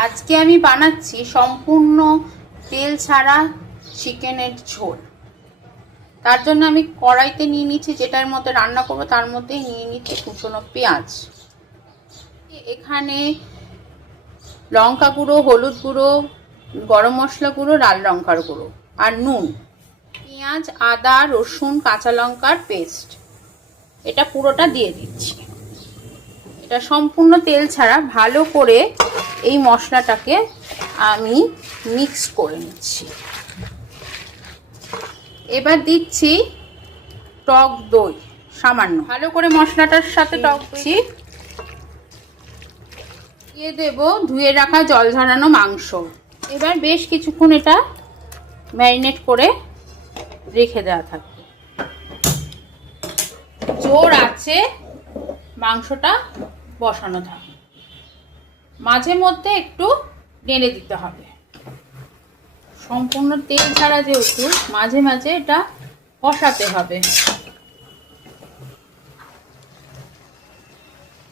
আজকে আমি বানাচ্ছি সম্পূর্ণ তেল ছাড়া চিকেনের ঝোল। তার জন্য আমি কড়াইতে নিয়ে নিচ্ছি, যেটার মধ্যে রান্না করব তার মধ্যেই নিয়ে নিচ্ছি কুচনো পেঁয়াজ। এখানে লঙ্কা গুঁড়ো, হলুদ গুঁড়ো, গরম মশলা গুঁড়ো, লাল লঙ্কার গুঁড়ো আর নুন, পেঁয়াজ, আদা, রসুন, কাঁচা লঙ্কার পেস্ট, এটা পুরোটা দিয়ে দিচ্ছি। এটা সম্পূর্ণ তেল ছাড়া ভালো করে এই মশলাটাকে আমি মিক্স করে নিচ্ছি। এবার দিচ্ছি টক দই সামান্য, ভালো করে মশলাটার সাথে টক দই দিয়ে দেব ধুয়ে রাখা জল ঝরানো মাংস। এবার বেশ কিছুক্ষণ এটা ম্যারিনেট করে রেখে দেওয়া থাকবে। জোর আছে মাংসটা বসানো থাকে, মাঝে মধ্যে একটু নেড়ে দিতে হবে। সম্পূর্ণ তেল ছাড়া যেহেতু মাঝে মাঝে এটা কষাতে হবে।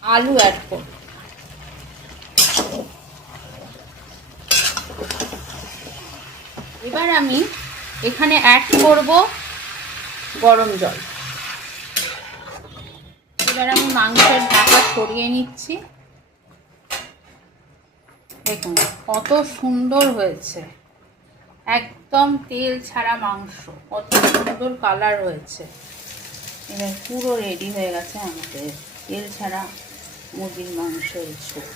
আলু অ্যাড করব, এবার আমি এখানে অ্যাড করব গরম জল। এবার আমি মাংসের ঢাকা সরিয়ে নিচ্ছি। দেখুন কত সুন্দর হয়েছে, একদম তেল ছাড়া মাংস, কত সুন্দর কালার হয়েছে। এবার পুরো রেডি হয়ে গেছে আমাদের তেল ছাড়া মুরগির মাংসের ঝোল।